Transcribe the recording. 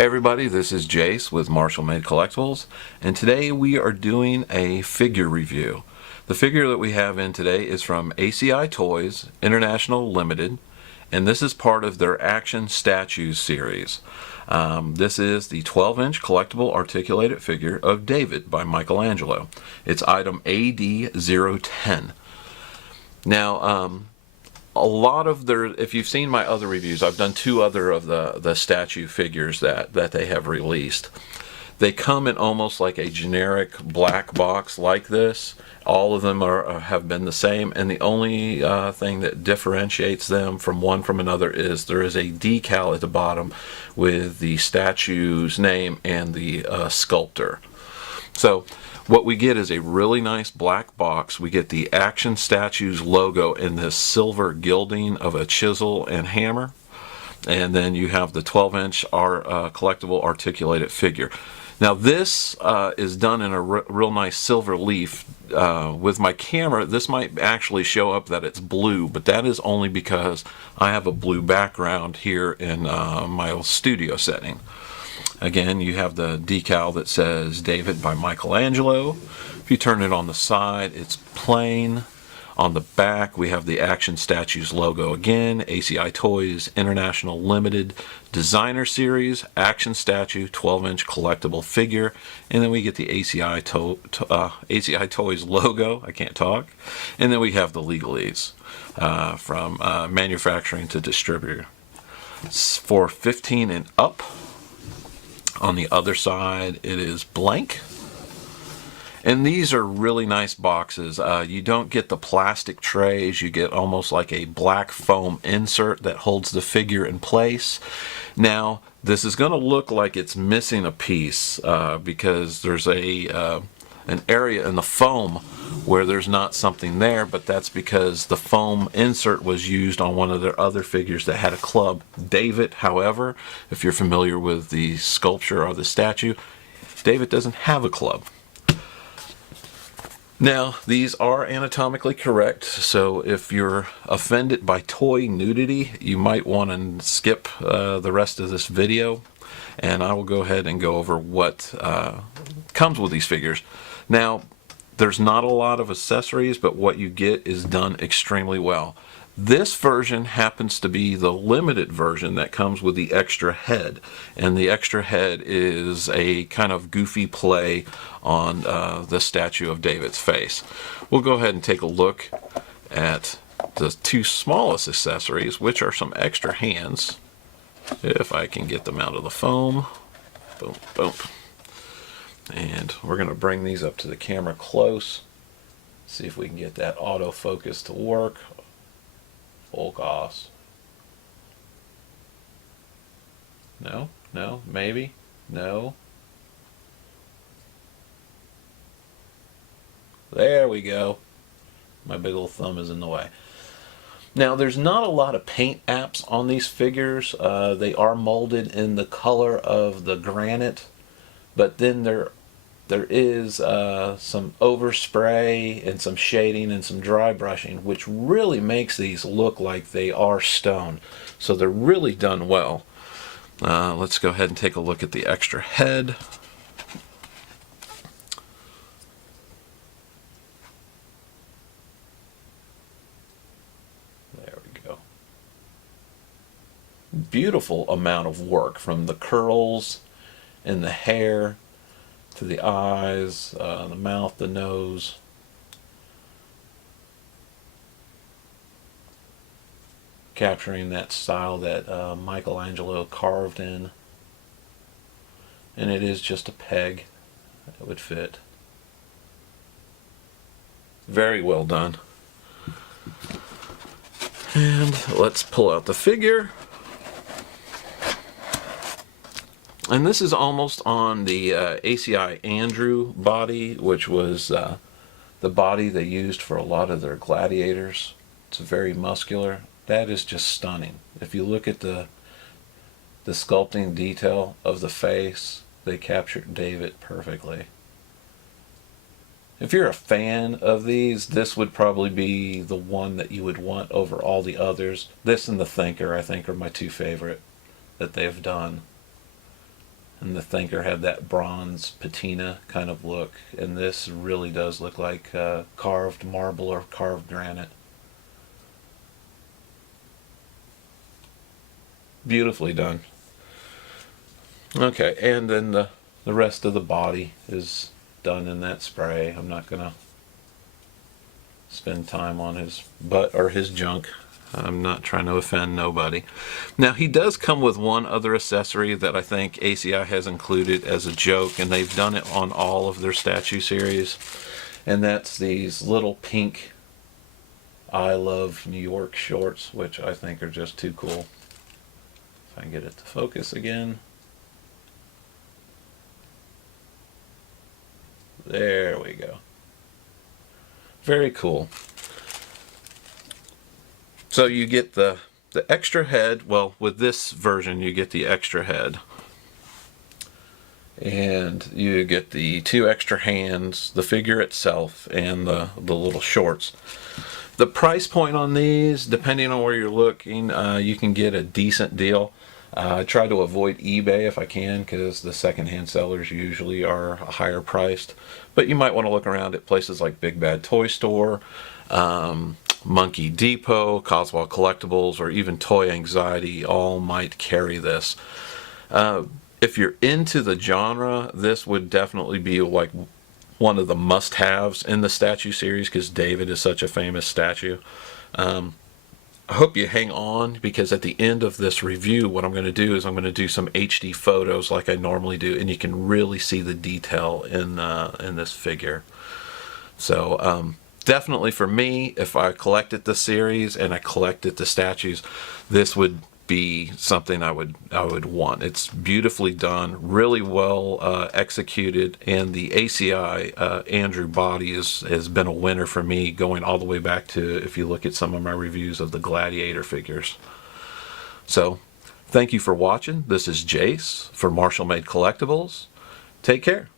Hey everybody, this is Jace with Marshall Made Collectibles, and today we are doing a figure review. The figure that we have in today is from ACI Toys International Limited, and this is part of their Action Statues series. This is the 12-inch collectible articulated figure of David by Michelangelo. It's item AD010. Now, a lot of their, if you've seen my other reviews, I've done two other of the statue figures that they have released. They come in almost like a generic black box like this. All of them have been the same, and the only thing that differentiates them from one from another is there is a decal at the bottom with the statue's name and the sculptor. So what we get is a really nice black box. We get the Action Statues logo in this silver gilding of a chisel and hammer. And then you have the 12-inch collectible articulated figure. Now this is done in a real nice silver leaf. With my camera, this might actually show up that it's blue, but that is only because I have a blue background here in my studio setting. Again, you have the decal that says David by Michelangelo. If you turn it on the side, it's plain. On the back, we have the Action Statues logo again, ACI Toys International Limited Designer Series, Action Statue, 12-inch collectible figure. And then we get the ACI Toys logo, I can't talk. And then we have the legalese from manufacturing to distributor. For 15 and up. On the other side, it is blank. And these are really nice boxes. You don't get the plastic trays. You get almost like a black foam insert that holds the figure in place. Now, this is going to look like it's missing a piece because there's an area in the foam where there's not something there, but that's because the foam insert was used on one of their other figures that had a club. David, however, if you're familiar with the sculpture or the statue, David doesn't have a club. Now, these are anatomically correct, so if you're offended by toy nudity, you might want to skip the rest of this video, and I will go ahead and go over what comes with these figures. Now, there's not a lot of accessories, but what you get is done extremely well. This version happens to be the limited version that comes with the extra head, and the extra head is a kind of goofy play on the statue of David's face. We'll go ahead and take a look at the two smallest accessories, which are some extra hands, if I can get them out of the foam. Boom, boom. And we're going to bring these up to the camera close, see if we can get that autofocus to work. Focus. No, no, maybe, no. There we go. My big old thumb is in the way. Now, there's not a lot of paint apps on these figures. They are molded in the color of the granite, but then there is some overspray and some shading and some dry brushing, which really makes these look like they are stone. So they're really done well. Let's go ahead and take a look at the extra head. There we go. Beautiful amount of work from the curls and the hair to the eyes, the mouth, the nose. Capturing that style that Michelangelo carved in. And it is just a peg that would fit. Very well done. And let's pull out the figure. And this is almost on the ACI Andrew body, which was the body they used for a lot of their gladiators. It's very muscular. That is just stunning. If you look at the sculpting detail of the face, they captured David perfectly. If you're a fan of these, this would probably be the one that you would want over all the others. This and the Thinker, I think, are my two favorite that they've done. and the Thinker had that bronze patina kind of look, and this really does look like carved marble or carved granite. Beautifully done. Okay, and then the rest of the body is done in that spray. I'm not gonna spend time on his butt or his junk. I'm not trying to offend nobody. Now, he does come with one other accessory that I think ACI has included as a joke, and they've done it on all of their statue series, and that's these little pink I Love New York shorts, which I think are just too cool. If I can get it to focus again. There we go. Very cool. So you get the extra head. Well, with this version you get the extra head, and you get the 2 extra hands, the figure itself, and the little shorts. The price point on these, depending on where you're looking, you can get a decent deal. I try to avoid eBay if I can, because the secondhand sellers usually are higher priced. But you might want to look around at places like Big Bad Toy Store, Monkey Depot, Coswell Collectibles, or even Toy Anxiety. All might carry this. If you're into the genre, this would definitely be like one of the must-haves in the statue series, because David is such a famous statue. I hope you hang on, because at the end of this review, what I'm going to do is I'm going to do some HD photos like I normally do, and you can really see the detail in this figure. So definitely for me, if I collected the series and I collected the statues, this would be something I would want. It's beautifully done, really well executed, and the ACI Andrew body has been a winner for me, going all the way back to, if you look at some of my reviews of the Gladiator figures. So thank you for watching. This is Jace for Marshall Made Collectibles. Take care.